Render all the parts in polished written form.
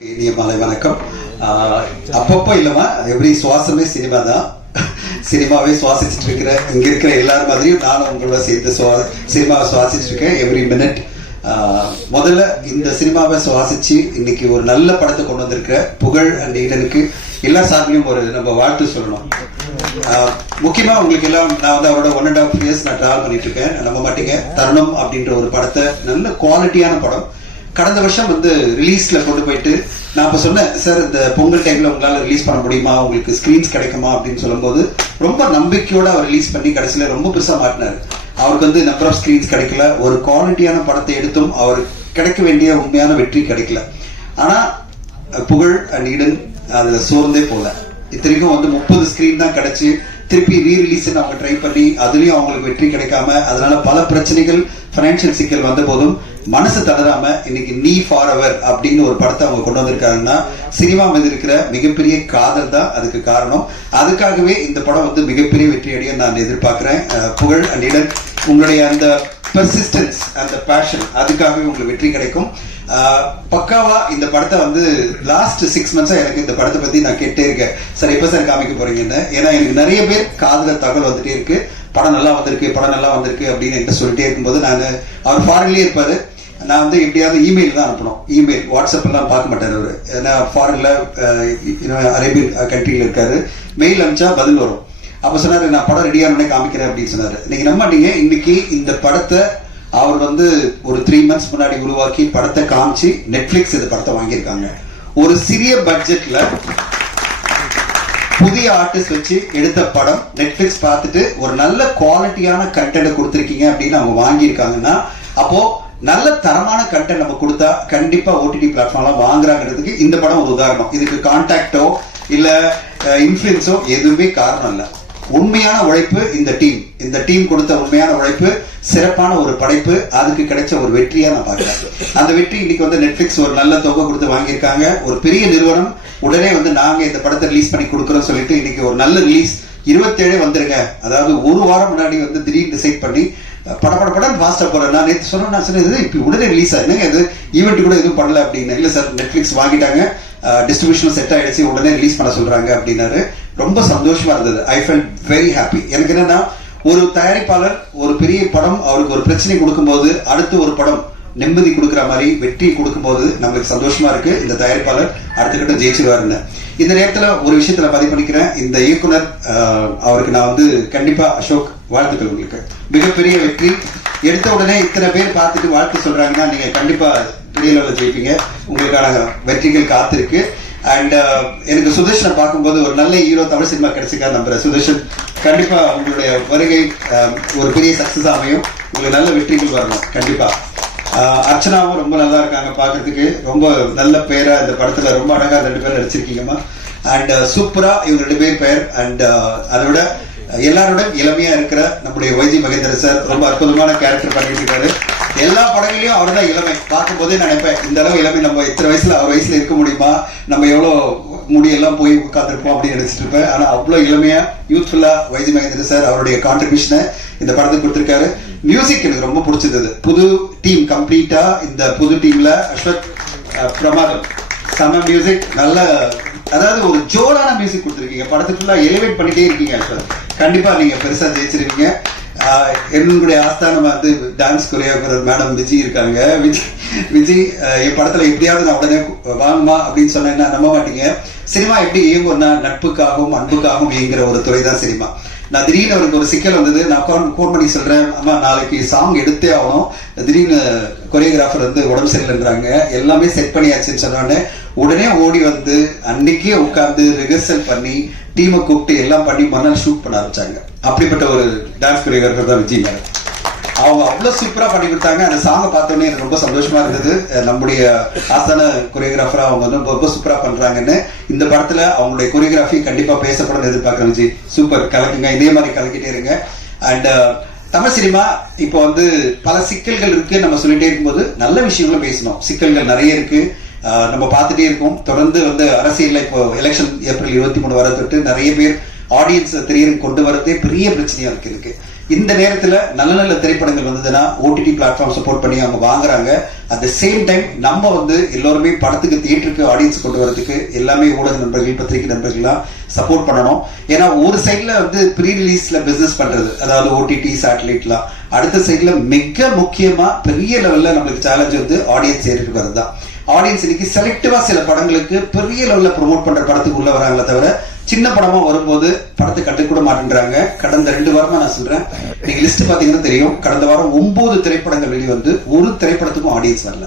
இனிய மாலை வணக்கம். அப்பப்போ இல்லமா எப்படி சுவாசமே சினிமா தான். சினிமாவே சுவாசிச்சுட்டு இருக்கிற இங்க இருக்கிற எல்லாரும் மாதிரியும் நானும் உங்களோட சேர்ந்து சினிமாவை சுவாசிச்சுட்டு இருக்கேன் எவ்ரி மினிட். முதல்ல இந்த சினிமாவை சுவாசிச்சு இன்னைக்கு ஒரு நல்ல படத்தை கொண்டு வந்திருக்கிற புகழ் அண்ட் ஈடனுக்கு எல்லா சார்பிலையும் ஒரு நம்ம வாழ்த்து சொல்லணும். முக்கியமா உங்களுக்கு எல்லாம் நான் வந்து அவரோட 1.5 years நான் டிராவல் பண்ணிட்டு இருக்கேன். நம்ப மாட்டீங்க, தருணம் அப்படின்ற ஒரு படத்தை நல்ல குவாலிட்டியான படம் கடந்த வருஷம் வந்து ரிலீஸ்ல கொண்டு போயிட்டு நான் இப்ப சொன்னேன், சார் இந்த பொங்கல் டைம்ல உங்களால ரிலீஸ் பண்ண முடியுமா, உங்களுக்கு ஸ்கிரீன்ஸ் கிடைக்குமா அப்படின்னு சொல்லும்போது ரொம்ப நம்பிக்கையோட அவர் ரிலீஸ் பண்ணி கடைசியில ரொம்ப பெருசா மாட்டினாரு. அவருக்கு வந்து நம்பர் ஆஃப் ஸ்கிரீன்ஸ் கிடைக்கல, ஒரு குவாலிட்டியான படத்தை எடுத்தும் அவர் கிடைக்க வேண்டிய உண்மையான வெற்றி கிடைக்கல. ஆனா புகழ் அண்ட் ஈடன் அதுல சோர்ந்தே போல. இத்தனைக்கும் வந்து 30 ஸ்கிரீன் தான் கிடைச்சு திருப்பி ரீரிலீஸ் அவங்க ட்ரை பண்ணி அதுலயும் அவங்களுக்கு வெற்றி கிடைக்காம அதனால பல பிரச்சனைகள் பைனான்சியல் சிக்கல் வந்த போதும் மனசு தளராம இன்னைக்கு நீ ஃபார் எவர் அப்படின்னு ஒரு படத்தை அவங்க கொண்டு வந்திருக்காங்கன்னா சினிமா மீது இருக்கிற மிகப்பெரிய காதல் தான் அதுக்கு காரணம். அதுக்காகவே இந்த படம் வந்து மிகப்பெரிய வெற்றி அடைய நான் எதிர்பார்க்கிறேன். புகழ் அண்ட் ஈடன் உங்களுடைய அந்த பெர்சிஸ்டன்ஸ் அந்த பேஷன் அதுக்காகவே உங்களுக்கு வெற்றி கிடைக்கும். பக்காவா இந்த படத்தை வந்து லாஸ்ட் 6 months எனக்கு இந்த படத்தை பத்தி நான் கேட்டே இருக்கேன், சார் எப்ப சார் காமிக்க போறீங்கன்னு. ஏன்னா எனக்கு நிறைய பேர் காதுல தகவல் வந்துட்டே இருக்கு, படம் நல்லா வந்திருக்கு அப்படின்னு என்கிட்ட சொல்லிட்டே இருக்கும்போது நான் அவர் ஃபாரின்லயே இருப்பாரு, நான் வந்து எப்படியாவது இமெயில் தான் அனுப்பணும். இமெயில் வாட்ஸ்அப் எல்லாம் பார்க்க மாட்டாரு அவரு, ஏன்னா ஃபாரின்ல அரேபியன் கண்ட்ரியில இருக்காரு. மெயில் அனுப்பிச்சா பதில் வரும். அப்ப சொன்னாரு நான் படம் ரெடியான காமிக்கிறேன் அப்படின்னு சொன்னாரு. நீங்க நம்ப மாட்டீங்க, இன்னைக்கு இந்த படத்தை அவர் வந்து ஒரு 3 months முன்னாடி உருவாக்கி படத்தை காமிச்சு நெட்ஃபிளிக்ஸ் இந்த படத்தை வாங்கியிருக்காங்க. ஒரு சிறிய பட்ஜெட்ல புதிய ஆர்டிஸ்ட் வச்சு எடுத்த படம் நெட்ஃபிளிக்ஸ் பார்த்துட்டு ஒரு நல்ல குவாலிட்டியான கண்டென்ட் கொடுத்துருக்கீங்க அப்படின்னு அவங்க வாங்கியிருக்காங்கன்னா அப்போ நல்ல தரமான கண்டென்ட் நம்ம கொடுத்தா கண்டிப்பா ஓடிடி பிளாட்ஃபார்ம்லாம் வாங்குறாங்கிறதுக்கு இந்த படம் ஒரு உதாரணம். இதுக்கு கான்டாக்டோ இல்ல இன்ஃபுளுன்ஸோ எதுவுமே காரணம் இல்லை. உண்மையான உழைப்பு இந்த டீம் கொடுத்த உண்மையான உழைப்பு, சிறப்பான ஒரு படைப்பு, அதுக்கு கிடைச்ச ஒரு வெற்றியா நான் பார்க்கிறேன். அந்த வெற்றி இன்னைக்கு வந்து நெட்ஃபிளிக்ஸ் ஒரு நல்ல தொகை கொடுத்து வாங்கியிருக்காங்க. ஒரு பெரிய நிறுவனம் உடனே வந்து நாங்க இந்த படத்தை ரிலீஸ் பண்ணி கொடுக்குறோம் சொல்லிட்டு இன்னைக்கு ஒரு நல்ல ரிலீஸ் 27 வந்துருங்க, அதாவது ஒரு வாரம் முன்னாடி வந்து திடீர்னு டிசைட் பண்ணி படம் ஃபாஸ்டா போறேன். நான் நேற்று சொன்னது இப்ப உடனே ரிலீஸ் ஆயிருங்க, இது ஈவெண்ட் கூட எதுவும் பண்ணல அப்படின்னு. இல்ல சார் நெட்ஃபிளிக்ஸ் வாங்கிட்டாங்க, டிஸ்ட்ரிபியூஷன் செட் ஆயிடுச்சு, உடனே ரிலீஸ் பண்ண சொல்றாங்க அப்படின்னாரு. ரொம்ப சந்தோஷமா இருந்தது. I felt very happy. எனக்கு என்னன்னா ஒரு தயாரிப்பாளர் ஒரு பெரிய படம் அவருக்கு ஒரு பிரச்சனை கொடுக்கும்போது அடுத்து ஒரு படம் நிம்மதி கொடுக்குற மாதிரி வெற்றி கொடுக்கும்போது நம்மளுக்கு சந்தோஷமா இருக்கு. இந்த தயாரிப்பாளர் அடுத்த கட்ட ஜெயிச்சிருவாருன்னு இந்த நேரத்துல ஒரு விஷயத்துல பதிவு பண்ணிக்கிறேன். இந்த இயக்குனர் அவருக்கு நான் வந்து கண்டிப்பா அசோக் வாழ்த்துக்கள். உங்களுக்கு மிகப்பெரிய வெற்றி. எடுத்த உடனே இத்தனை பேர் பார்த்துட்டு வாழ்த்து சொல்றாங்கன்னா நீங்க கண்டிப்பா பெரிய லெவலில் ஜெயிப்பீங்க. உங்களுக்கான வெற்றிகள் காத்திருக்கு. அண்ட் எனக்கு சுதர்ஷனை பார்க்கும்போது ஒரு நல்ல ஹீரோ தமிழ் சினிமா கிடைச்சிருக்காரு நம்புறேன். சுதர்ஷன் கண்டிப்பா உங்களுடைய வருகை ஒரு பெரிய சக்சஸ் அமையும், உங்களுக்கு நல்ல வெற்றிகள் வரணும் கண்டிப்பா. அர்ச்சனாவும் ரொம்ப நல்லா இருக்காங்க பாக்குறதுக்கு, ரொம்ப நல்ல பேரா இந்த படத்துல ரொம்ப அழகா 2 பேரும் நடிச்சிருக்கீங்கம்மா. அண்ட் சூப்பரா இவங்க 2 பேர் பெயர். அண்ட் அதோட எல்லாரோட இளமையா இருக்கிற நம்முடைய வைஜி மகேந்திர சார் ரொம்ப அற்புதமான கேரக்டர் பண்ணிட்டு இருக்காரு. எல்லா படங்களையும் அவர் தான் இளமை. பார்க்கும் போதே நினைப்பேன் இந்த அளவு இளமை நம்ம இத்தனை வயசுல அவர் வயசுல இருக்க முடியுமா, நம்ம எவ்வளவு முடியெல்லாம் போய் உட்கார்ந்துருப்போம் அப்படின்னு நினைச்சிட்டு இருப்பேன். ஆனா அவ்வளவு இளமையா யூத்ஃபுல்லா வைஜி மகேந்திர சார் அவருடைய கான்ட்ரிபியூஷனை இந்த படத்துக்கு கொடுத்திருக்காரு. மியூசிக் எனக்கு ரொம்ப பிடிச்சிருந்தது. புது டீம் கம்ப்ளீட்டா இந்த புது டீம்ல அஸ்வத் பிரமாதம் செம மியூசிக், நல்ல அதாவது ஒரு ஜோரான மியூசிக் கொடுத்துருக்கீங்க. படத்துக்குள்ள எலிவேட் பண்ணிட்டே இருக்கீங்க அஸ்வத். கண்டிப்பா நீங்க பெருசா ஜெயிச்சிருவீங்க. என்னுடைய ஆஸ்தானம் வந்து டான்ஸ் கொரியோகிராஃபர் மேடம் விஜய் இருக்காங்க. விஜய் என் படத்துல எப்படியாவது நான் உடனே வாங்குமா அப்படின்னு சொன்னேன்னா நம்ப மாட்டீங்க. சினிமா எப்படி இயங்கும்னா நட்புக்காகவும் அன்புக்காகவும் இயங்குற ஒரு துறை தான் சினிமா. நான் திடீர்னு அவருக்கு ஒரு சிக்கல் வந்தது, நான் ஃபோன் பண்ணி சொல்றேன், அம்மா நாளைக்கு சாங் எடுத்தே ஆகணும், திடீர்னு கொரியோகிராஃபர் வந்து உடம்பு சரியில்லைன்றாங்க, எல்லாமே செட் பண்ணியாச்சுன்னு சொன்னோடனே உடனே ஓடி வந்து அன்னைக்கே உட்கார்ந்து ரிஹர்சல் பண்ணி டீமை கூப்பிட்டு எல்லாம் பண்ணி மறுநாள் ஷூட் பண்ண ஆரம்பிச்சாங்க. அப்படிப்பட்ட ஒரு டான்ஸ் கொரியோகிராஃபர் தான் விஜய் மேடம். அவங்க அவ்வளவு சூப்பரா பண்ணி கொடுத்தாங்க. அந்த சாங்கை பார்த்தோன்னே எனக்கு ரொம்ப சந்தோஷமா இருந்தது. நம்முடைய ஆஸ்தான கொரியோகிராஃபரா அவங்க வந்து ரொம்ப சூப்பரா பண்றாங்கன்னு இந்த படத்துல அவங்களுடைய கொரியோகிராஃபி கண்டிப்பா பேசப்படும் எதிர்பார்க்கிறேன். விஜய் சூப்பர், கலக்குங்க, இதே மாதிரி கலக்கிட்டே இருங்க. அண்ட் தமிழ் சினிமா இப்போ வந்து பல சிக்கல்கள் இருக்கு நம்ம சொல்லிட்டே இருக்கும்போது நல்ல விஷயங்களும் பேசணும். சிக்கல்கள் நிறைய இருக்கு, நம்ம பார்த்துட்டே இருக்கோம். தொடர்ந்து வந்து அரசியல்ல இப்போ எலெக்ஷன் ஏப்ரல் 23 வர தொட்டு நிறைய பேர் ஆடியன்ஸ் திரையரங்கு கொண்டு வரதே பெரிய பிரச்சனையா இருக்கு எனக்கு. இந்த நேரத்துல நல்ல நல்ல திரைப்படங்கள் வந்ததுன்னா ஓடிடி பிளாட்ஃபார்ம் சப்போர்ட் பண்ணி அவங்க வாங்குறாங்க. அட் த சேம் டைம் நம்ம எல்லாருமே படத்துக்கு தியேட்டருக்கு ஆடியன்ஸ் கொண்டு வரதுக்கு எல்லாமே ஊடக நண்பர்கள் பத்திரிகை நண்பர்கள்லாம் சப்போர்ட் பண்ணணும். ஏன்னா ஒரு சைட்ல ப்ரீ ரிலீஸ்ல பிசினஸ் பண்றது, அதாவது ஓடிடி சேட்டலைட்லாம், அடுத்த சைட்ல மிக முக்கியமா பெரிய லெவல்ல நம்மளுக்கு சேலஞ்ச் ஆடியன்ஸ் ஏறிட்டு வரதுதான். ஆடியன்ஸ் இன்னைக்கு செலக்டிவா சில படங்களுக்கு பெரிய லெவல்ல ப்ரொமோட் பண்ற படத்துக்கு உள்ள வராங்களே தவிர சின்ன படமா வரும்போது படத்தை கட்டுக்கூட மாட்டேன்றாங்க. கடந்த 2 வாரமா நான் சொல்றேன், நீங்க லிஸ்ட் பாத்தீங்கன்னா தெரியும், கடந்த வாரம் 9 திரைப்படங்கள் வெளிவந்து ஒரு திரைப்படத்துக்கும் ஆடியன்ஸ் வரல.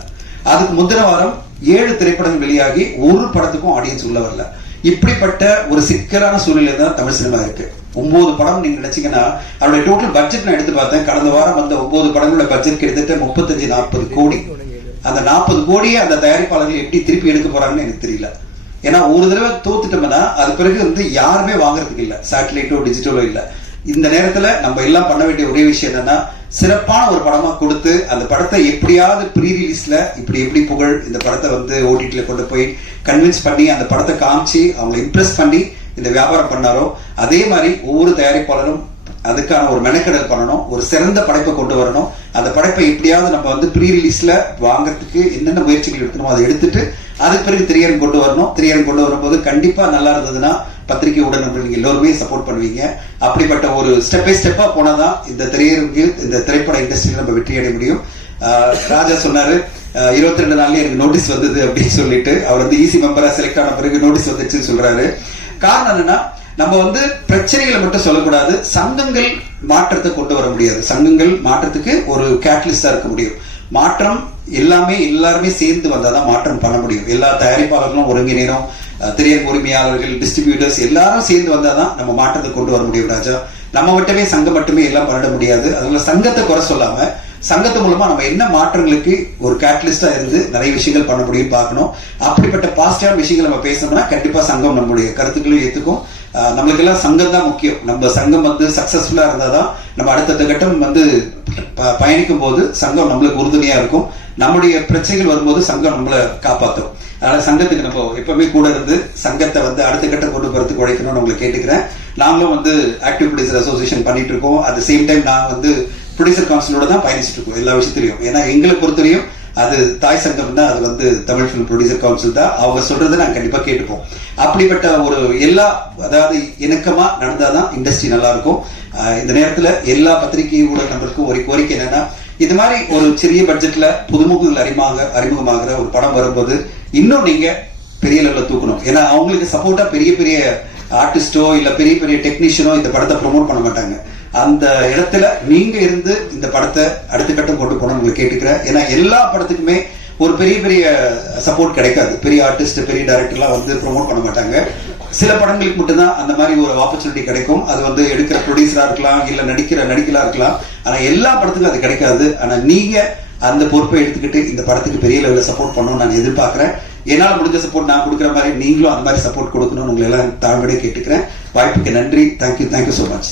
அதுக்கு முந்தின வாரம் 7 திரைப்படங்கள் வெளியாகி ஒரு படத்துக்கும் ஆடியன்ஸ் உள்ள வரல. இப்படிப்பட்ட ஒரு சிக்கலான சூழ்நிலை தான் தமிழ் சினிமா இருக்கு. 9 படம் நீங்க நினைச்சீங்கன்னா அவருடைய டோட்டல் பட்ஜெட் நான் எடுத்து பார்த்தேன். கடந்த வாரம் வந்த 9 படங்களோட பட்ஜெட் கிட்டத்தட்ட 35-40 கோடி. அந்த 40 கோடியை அந்த தயாரிப்பாளர்கள் எப்படி திருப்பி எடுக்க போறாங்கன்னு எனக்கு தெரியல. ஏன்னா ஒரு தடவை தோத்துட்டோம்னா அது பிறகு யாருமே வாங்குறதுக்கு இல்ல, சேட்டலைட்டோ டிஜிட்டலோ இல்ல. இந்த நேரத்துல நம்ம எல்லாம் பண்ண வேண்டிய ஒரே விஷயம் என்னன்னா, சிறப்பான ஒரு படமா கொடுத்து அந்த படத்தை எப்படியாவது ப்ரீ ரிலீஸ்ல எப்படி புகழ் இந்த படத்தை ஓடிடில கொண்டு போய் கன்வின்ஸ் பண்ணி அந்த படத்தை காமிச்சு அவங்களை இம்ப்ரெஸ் பண்ணி இந்த வியாபாரம் பண்ணாரோ, அதே மாதிரி ஒவ்வொரு தயாரிப்பாளரும் அதுக்கான ஒரு மெனக்கெடல் பண்ணணும், ஒரு சிறந்த படைப்பை கொண்டு வரணும். அந்த படைப்பை எப்படியாவது நம்ம ப்ரீ ரிலீஸ்ல வாங்கறதுக்கு என்னென்ன முயற்சிகள் எடுக்கணுமோ அதை எடுத்துட்டு அதுக்கு பிறகு திரையரங்கு கொண்டு வரணும். திரையரங்கு கொண்டு வரும்போது கண்டிப்பா நல்லா இருந்ததுன்னா பத்திரிகை உடனே நீங்க எல்லோருமே சப்போர்ட் பண்ணுவீங்க. அப்படிப்பட்ட ஒரு ஸ்டெப் பை ஸ்டெப்பா போனாதான் இந்த திரையரங்கு இந்த திரைப்பட இண்டஸ்ட்ரியில நம்ம வெற்றி அடைய முடியும். ராஜா சொன்னாரு 22 நாள்லயே எனக்கு நோட்டீஸ் வந்தது அப்படின்னு சொல்லிட்டு, அவர் ஈசி மெம்பரா செலக்ட் ஆன பிறகு நோட்டீஸ் வந்துச்சுன்னு சொல்றாரு. காரணம் என்னன்னா, நம்ம பிரச்சனைகளை மட்டும் சொல்லக்கூடாது, சங்கங்கள் மாற்றத்தை கொண்டு வர முடியாது. சங்கங்கள் மாற்றத்துக்கு ஒரு கேட்டலிஸ்டா இருக்க முடியும். மாற்றம் எல்லாருமே சேர்ந்து வந்தாதான் மாற்றம் பண்ண முடியும். எல்லா தயாரிப்பாளர்களும் ஒருங்கிணையும், திரையரங்கு உரிமையாளர்கள், டிஸ்ட்ரிபியூட்டர்ஸ் எல்லாரும் சேர்ந்து வந்தாதான் நம்ம மாற்றத்தை கொண்டு வர முடியும். ராஜா, நம்ம மட்டுமே சங்கம் மட்டுமே எல்லாம் பண்ணிட முடியாது. அதனால சங்கத்தை குறை சொல்லாம சங்கத்து மூலமா நம்ம என்ன மாற்றங்களுக்கு ஒரு கேட்டலிஸ்டா இருந்து நிறைய விஷயங்கள் பண்ண முடியும் பார்க்கணும். அப்படிப்பட்ட பாசிட்டிவான விஷயங்கள் நம்ம பேசணும்னா கண்டிப்பா சங்கம் நம்மளுடைய கருத்துக்களும் ஏத்துக்கும். நம்மளுக்கு எல்லாம் சங்கம் தான் முக்கியம். நம்ம சங்கம் சக்சஸ்ஃபுல்லா இருந்தாதான் நம்ம அடுத்த கட்டம் பயணிக்கும் போது சங்கம் நம்மளுக்கு உறுதுணையா இருக்கும். நம்முடைய பிரச்சனைகள் வரும்போது சங்கம் நம்மளை காப்பாற்றும். அதனால சங்கத்துக்கு நம்ம எப்பவுமே கூட இருந்து சங்கத்தை அடுத்த கட்டம் கொண்டு போறதுக்கு உழைக்கணும்னு உங்களை கேட்டுக்கிறேன். நாங்களும் ஆக்டிவ் ப்ரொடியூசர் அசோசியேஷன் பண்ணிட்டு இருக்கோம். அட் த சேம் டைம் நான் ப்ரொடியூசர் கவுன்சிலோட தான் பயணிச்சுட்டு இருக்கோம் எல்லா விஷயத்திலையும். ஏன்னா எங்களை பொறுத்தவரையும் அது தாய் சங்கம் தான், அது தமிழ் ஃபிலிம் ப்ரொடியூசர் கவுன்சில் தான். அவங்க சொல்றதை நாங்க கண்டிப்பா கேட்டுப்போம். அப்படிப்பட்ட ஒரு அதாவது இணக்கமா நடந்தாதான் இண்டஸ்ட்ரி நல்லா இருக்கும். இந்த நேரத்துல எல்லா பத்திரிகை ஊடக நம்பருக்கும் ஒரு கோரிக்கை என்னன்னா, இது மாதிரி ஒரு சிறிய பட்ஜெட்ல புதுமுகங்கள் அறிமுகமாகிற ஒரு படம் வரும்போது இன்னும் நீங்க பெரிய லெவலில் தூக்கணும். ஏன்னா அவங்களுக்கு சப்போர்ட்டா பெரிய பெரிய ஆர்டிஸ்டோ இல்ல பெரிய பெரிய டெக்னீஷியனோ இந்த படத்தை ப்ரொமோட் பண்ண மாட்டாங்க. அந்த இடத்துல நீங்க இருந்து இந்த படத்தை அடுத்த கட்டம் கொண்டு போன உங்களுக்கு கேட்டுக்கிறேன். ஏன்னா எல்லா படத்துக்குமே ஒரு பெரிய பெரிய சப்போர்ட் கிடைக்காது. பெரிய ஆர்டிஸ்ட் பெரிய டைரக்டர்லாம் ப்ரொமோட் பண்ண மாட்டாங்க. சில படங்களுக்கு மட்டும்தான் அந்த மாதிரி ஒரு ஆப்பர்ச்சுனிட்டி கிடைக்கும். அது எடுக்கிற ப்ரொடியூசரா இருக்கலாம், இல்ல நடிக்கலாம் இருக்கலாம். ஆனா எல்லா படத்துக்கும் அது கிடைக்காது. ஆனா நீங்க அந்த பொறுப்பை எடுத்துக்கிட்டு இந்த படத்துக்கு பெரிய லெவலில் சப்போர்ட் பண்ணணும்னு நான் எதிர்பார்க்கிறேன். என்னால் முடிஞ்ச சப்போர்ட் நான் கொடுக்குற மாதிரி நீங்களும் அந்த மாதிரி சப்போர்ட் கொடுக்கணும்னு உங்களை எல்லாம் தாழ்மையோட கேட்டுக்கிறேன். வாய்ப்புக்கு நன்றி. Thank you so much.